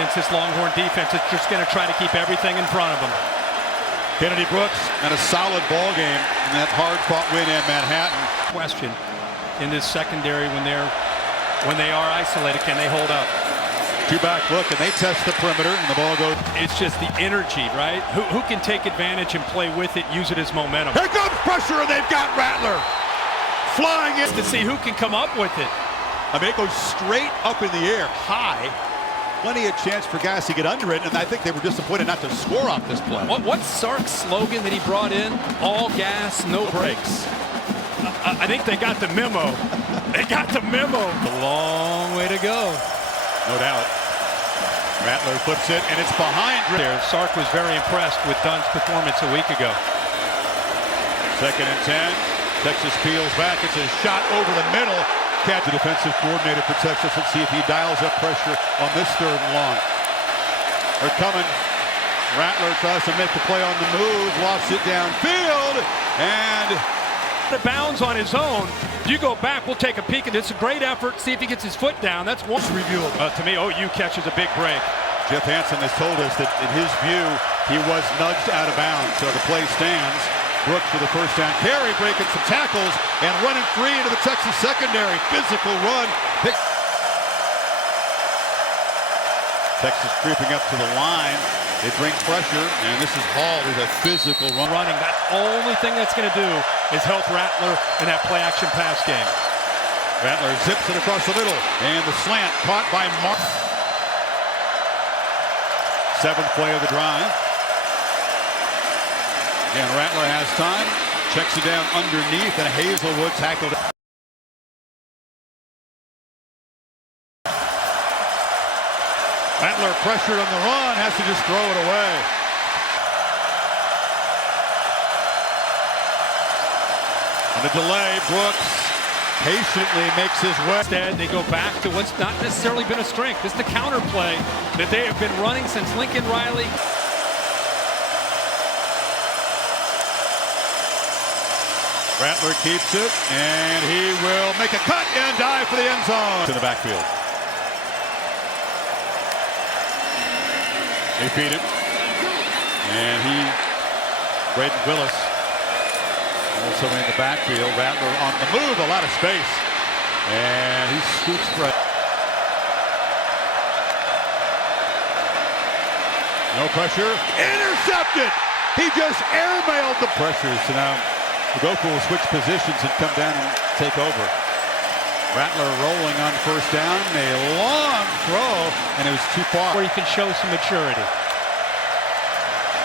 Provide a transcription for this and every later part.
against this Longhorn defense. It's just going to try to keep everything in front of them. Kennedy Brooks and a solid ball game in that hard-fought win at Manhattan. Question in this secondary when they are isolated, can they hold up? Two-back look, and they test the perimeter, and the ball goes. It's just the energy, right? Who can take advantage and play with it, use it as momentum? Here comes pressure, and they've got Rattler flying in. To see who can come up with it. I mean, it goes straight up in the air, high. Plenty of chance for guys to get under it, and I think they were disappointed not to score off this play. What's Sark's slogan that he brought in? All gas, no brakes. I think they got the memo. They got the memo. A long way to go. No doubt. Rattler flips it, and it's behind. There, Sark was very impressed with Dunn's performance a week ago. 2nd and 10. Texas peels back. It's a shot over the middle. Cat, the defensive coordinator for Texas. Let's see if he dials up pressure on this 3rd and long. They're coming. Rattler tries to make the play on the move, lofts it downfield, and the bounds on his own. You go back, we'll take a peek at this. A great effort. See if he gets his foot down. That's one review. To me, OU catches a big break. Jeff Hansen has told us that in his view, he was nudged out of bounds. So the play stands. Brooks for the 1st down carry, breaking some tackles and running free into the Texas secondary. Physical run. Texas creeping up to the line. They bring pressure, and this is Hall with a physical run. Running. That only thing that's going to do is help Rattler in that play-action pass game. Rattler zips it across the middle, and the slant caught by Mark. 7th play of the drive. And Rattler has time, checks it down underneath, and Haselwood tackled it. Rattler pressured on the run, has to just throw it away. On the delay, Brooks patiently makes his way. Instead, they go back to what's not necessarily been a strength. This is the counter play that they have been running since Lincoln Riley. Rattler keeps it, and he will make a cut and dive for the end zone. To the backfield. They feed him. And Braden Willis, also in the backfield. Rattler on the move, a lot of space. And he scoots right. No pressure. Intercepted! He just airmailed the pressure. So now Goku will switch positions and come down and take over. Rattler rolling on 1st down. A long throw, and it was too far. Where he can show some maturity.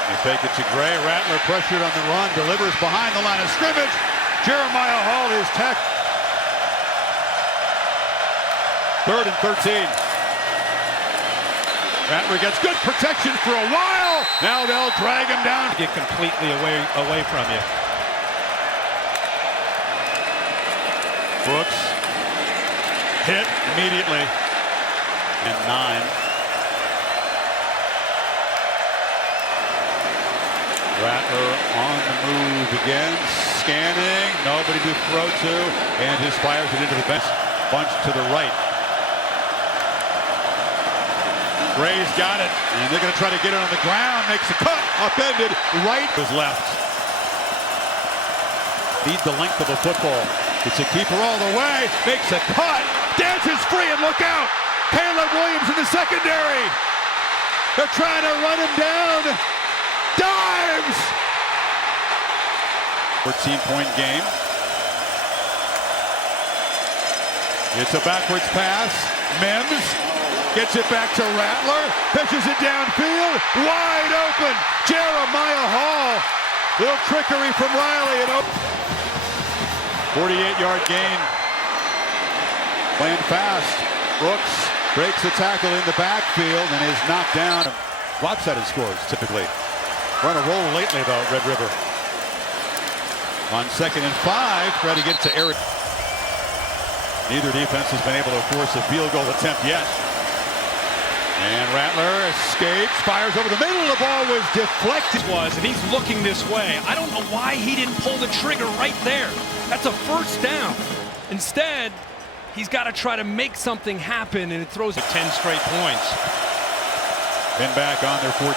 They fake it to Gray. Rattler pressured on the run, delivers behind the line of scrimmage. Jeremiah Hall is tackled. 3rd and 13. Rattler gets good protection for a while. Now they'll drag him down. Get completely away from you. Brooks hit immediately. And 9. Rattler on the move again, scanning, nobody to throw to, and just fires it into the bench. Bunch to the right. Gray's got it, and they're going to try to get it on the ground. Makes a cut, upended, right is left. Need the length of a football. It's a keeper all the way, makes a cut, dances free, and look out! Caleb Williams in the secondary. They're trying to run him down. Dives! 14-point game. It's a backwards pass. Mims gets it back to Rattler. Pitches it downfield. Wide open. Jeremiah Hall. Little trickery from Riley. 48-yard gain. Playing fast. Brooks breaks the tackle in the backfield and is knocked down. Lopsided scores typically. We're on a roll lately, though, Red River. On 2nd and 5, try to get to Eric. Neither defense has been able to force a field goal attempt yet. And Rattler escapes, fires over the middle. The ball was deflected. And he's looking this way. I don't know why he didn't pull the trigger right there. That's a 1st down. Instead, he's got to try to make something happen, and it throws 10 straight points. Pin back on their 14.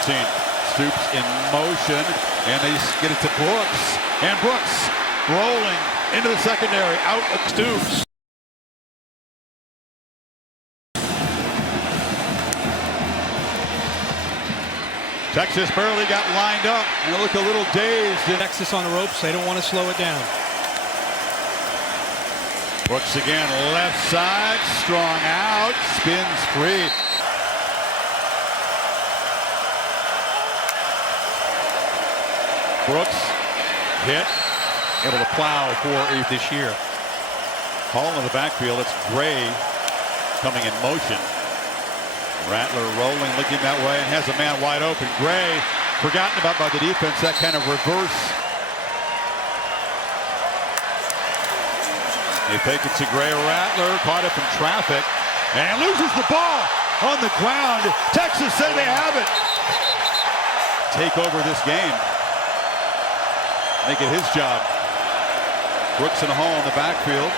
Stoops in motion, and they get it to Brooks. And Brooks rolling into the secondary, out of Stoops. Texas barely got lined up, and they look a little dazed. Texas on the ropes, they don't want to slow it down. Brooks again, left side, strong out, spins free. Brooks hit, able to plow for this year. Hall in the backfield, it's Brey coming in motion. Rattler rolling, looking that way, and has a man wide open. Brey, forgotten about by the defense, that kind of reverse. They fake it to Brey. Rattler caught up in traffic and loses the ball on the ground. Texas say they have it. Take over this game. Make it his job. Brooks and Hall in the backfield.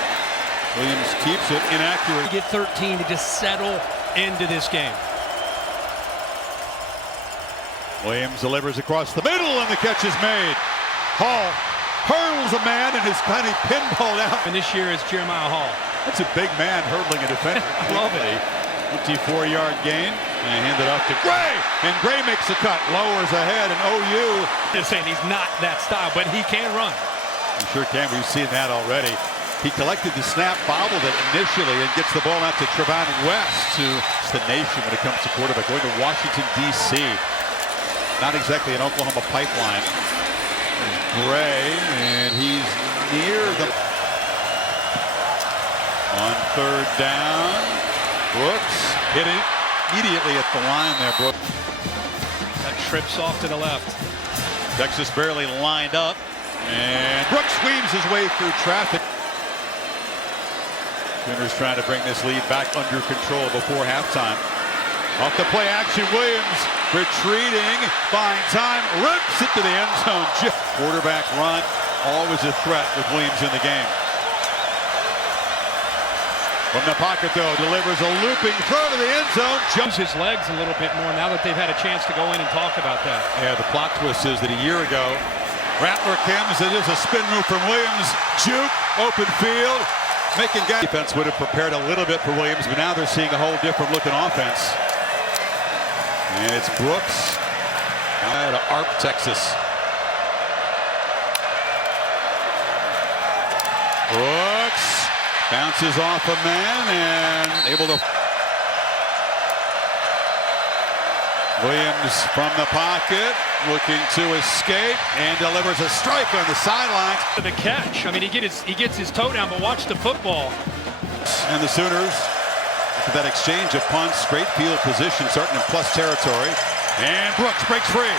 Williams keeps it inaccurate. Get 13 to just settle into this game. Williams delivers across the middle, and the catch is made. Hall hurdles a man and is kind of pinballed out. And this year is Jeremiah Hall. That's a big man hurdling a defender. Love it. 54-yard gain, and hand it off to Brey. And Brey makes the cut, lowers ahead, and OU. Just saying he's not that style, but he can run. He sure can. We've seen that already. He collected the snap, bobbled it initially, and gets the ball out to Trevon West, to the nation when it comes to quarterback. Going to Washington, D.C. Not exactly an Oklahoma pipeline. Brey, and he's near the... On third down, Brooks hit it immediately at the line there, Brooks. That trips off to the left. Texas barely lined up, and Brooks weaves his way through traffic. Sooners trying to bring this lead back under control before halftime. Off the play action, Williams retreating, buying time, rips it to the end zone. Quarterback run, always a threat with Williams in the game. From the pocket, though, delivers a looping throw to the end zone. Jumps his legs a little bit more now that they've had a chance to go in and talk about that. Yeah, the plot twist is that a year ago, Rattler comes, it is a spin move from Williams. Juke, open field, making guys. Defense would have prepared a little bit for Williams, but now they're seeing a whole different looking offense. And it's Brooks out of Arp, Texas. Brooks bounces off a man and able to. Williams from the pocket, looking to escape, and delivers a strike on the sideline. The catch. I mean, he gets his toe down, but watch the football. And the Sooners, after that exchange of punts, great field position, starting in plus territory. And Brooks breaks free.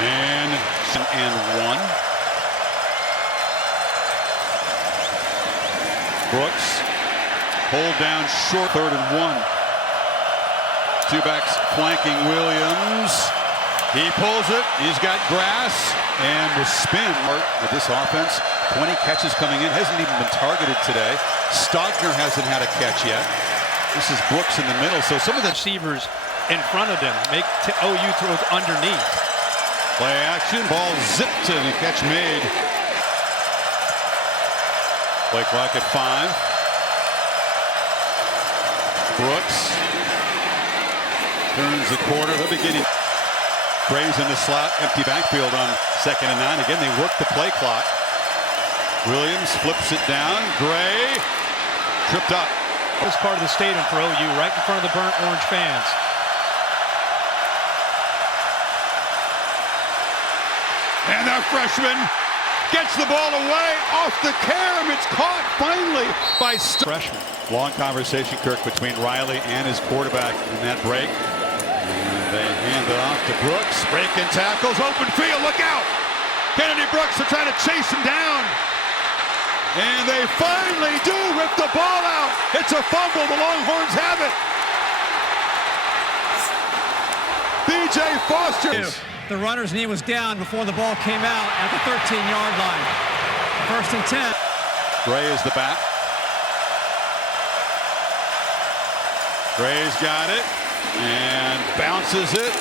And one. Brooks pulled down short, 3rd and 1. Two backs flanking Williams. He pulls it. He's got grass and will spin. With this offense, 20 catches coming in. Hasn't even been targeted today. Stogner hasn't had a catch yet. This is Brooks in the middle. So some of the receivers in front of them make OU throws underneath. Play action. Ball zipped and a catch made. Play clock at 5. Brooks turns the corner. They're beginning. Brey's in the slot. Empty backfield on 2nd and 9. Again, they work the play clock. Williams flips it down. Brey tripped up. This part of the stadium for OU, right in front of the burnt orange fans. And that freshman gets the ball away off the carom. It's caught finally by freshman. Long conversation, Kirk, between Riley and his quarterback in that break. And they hand it off to Brooks. Breaking tackles, open field, look out! Kennedy Brooks are trying to chase him down. And they finally do rip the ball out. It's a fumble. The Longhorns have it. B.J. Foster. The runner's knee was down before the ball came out at the 13-yard line. 1st and 10. Brey is the back. Brey's got it. And bounces it,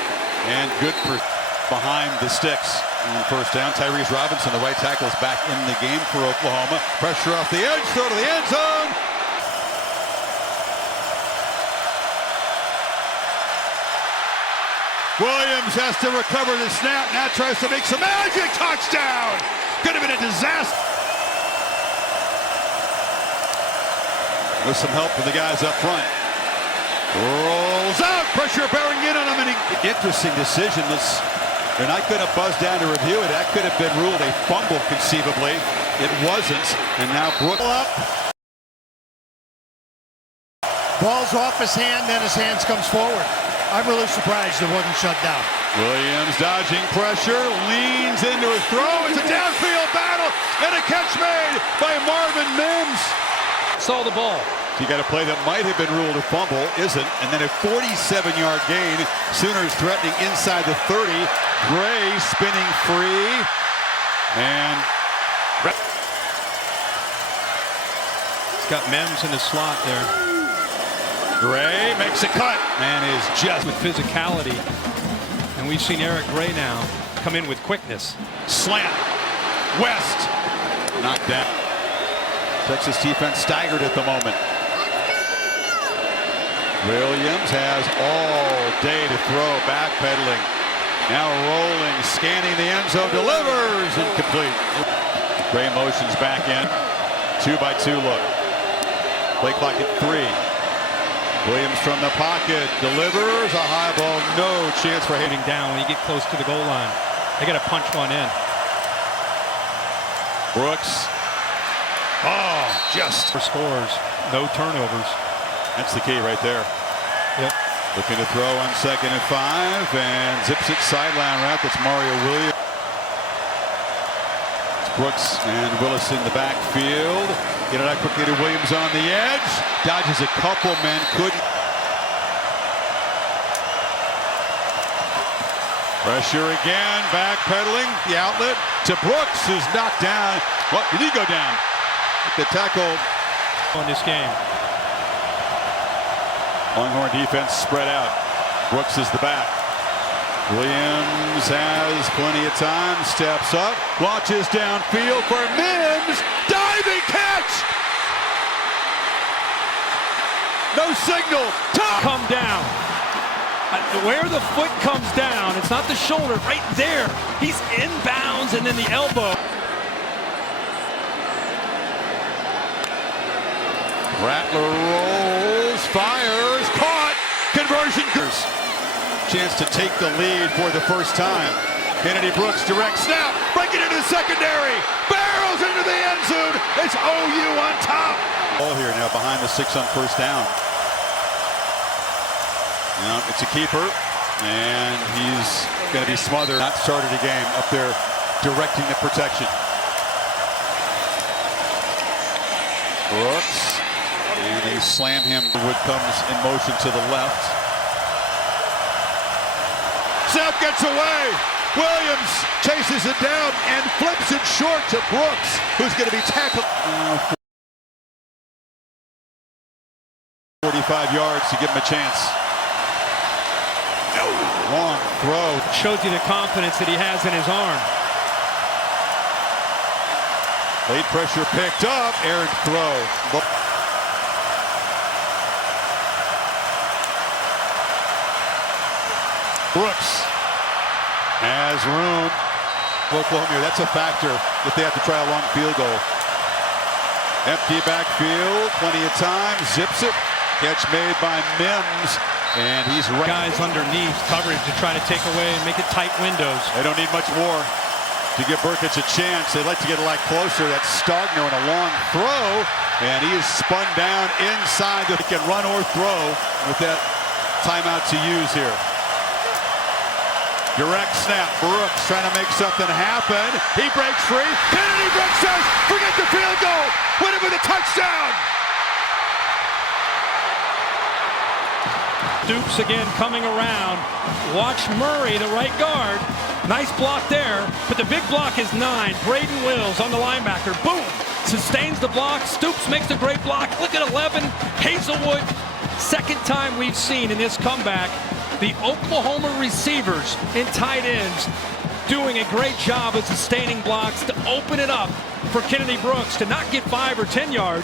and good for behind the sticks. On first down, Tyrese Robinson, the right tackle, is back in the game for Oklahoma. Pressure off the edge, throw to the end zone. Williams has to recover the snap. Now tries to make some magic. Touchdown! Could have been a disaster. With some help from the guys up front. Rolls out. Pressure bearing in on him. And interesting decision. They're not going to buzz down to review it. That could have been ruled a fumble conceivably. It wasn't. And now Brooks up. Ball's off his hand, then his hands comes forward. I'm really surprised it wasn't shut down. Williams dodging pressure, leans into a throw. It's a downfield battle and a catch made by Marvin Mims. Saw the ball. You got a play that might have been ruled a fumble, isn't, and then a 47-yard gain. Sooners threatening inside the 30. Brey spinning free, and He's got Mims in the slot there. Brey makes a cut and is just with physicality, and we've seen Eric Gray now come in with quickness. Slant. West knocked down. Texas defense staggered at the moment. Williams has all day to throw, backpedaling. Now rolling, scanning the end zone, delivers, incomplete. Gray motions back in. 2-by-2 look. Play clock at 3. Williams from the pocket, delivers a high ball, no chance for hitting down when you get close to the goal line. They got to punch one in. Brooks. Oh, just for scores, no turnovers. That's the key right there. Yep. Looking to throw on 2nd and 5, and zips it sideline route. That's Mario Williams. It's Brooks and Willis in the backfield. Get it out quickly to Williams on the edge. Dodges a couple men, couldn't. Pressure again, backpedaling. The outlet to Brooks, who's knocked down. What, did he go down? The tackle on this game. Longhorn defense spread out. Brooks is the back. Williams has plenty of time, steps up, launches downfield for Mims. Diving catch! No signal. Top. Come down. Where the foot comes down, it's not the shoulder, right there. He's inbounds and then the elbow. Rattler rolls, fires, caught, conversion. Chance to take the lead for the first time. Kennedy Brooks direct snap, breaking into the secondary, barrels into the end zone. It's OU on top. Ball here now behind the 6 on first down. Now it's a keeper, and he's going to be smothered. Not started a game up there directing the protection. Brooks, and they slam him. Wood comes in motion to the left. Snap gets away. Williams chases it down and flips it short to Brooks, who's going to be tackled. 45 yards to give him a chance. Long throw. Shows you the confidence that he has in his arm. Late pressure picked up. Errant throw. Brooks has room. Oklahoma here. That's a factor if they have to try a long field goal. Empty backfield. Plenty of time. Zips it. Catch made by Mims. And he's right. Guys underneath coverage to try to take away and make it tight windows. They don't need much more to give Burkett a chance. They'd like to get a lot closer. That's Stogner on a long throw. And he is spun down inside. He can run or throw with that timeout to use here. Direct snap. Brooks trying to make something happen. He breaks free. Kennedy Brooks says, forget the field goal. Win it with a touchdown. Stoops again coming around. Watch Murray, the right guard. Nice block there, but the big block is 9. Braden Wills on the linebacker. Boom! Sustains the block. Stoops makes a great block. Look at 11. Haselwood. Second time we've seen in this comeback The Oklahoma receivers and tight ends doing a great job of sustaining blocks to open it up for Kennedy Brooks to not get 5 or 10 yards.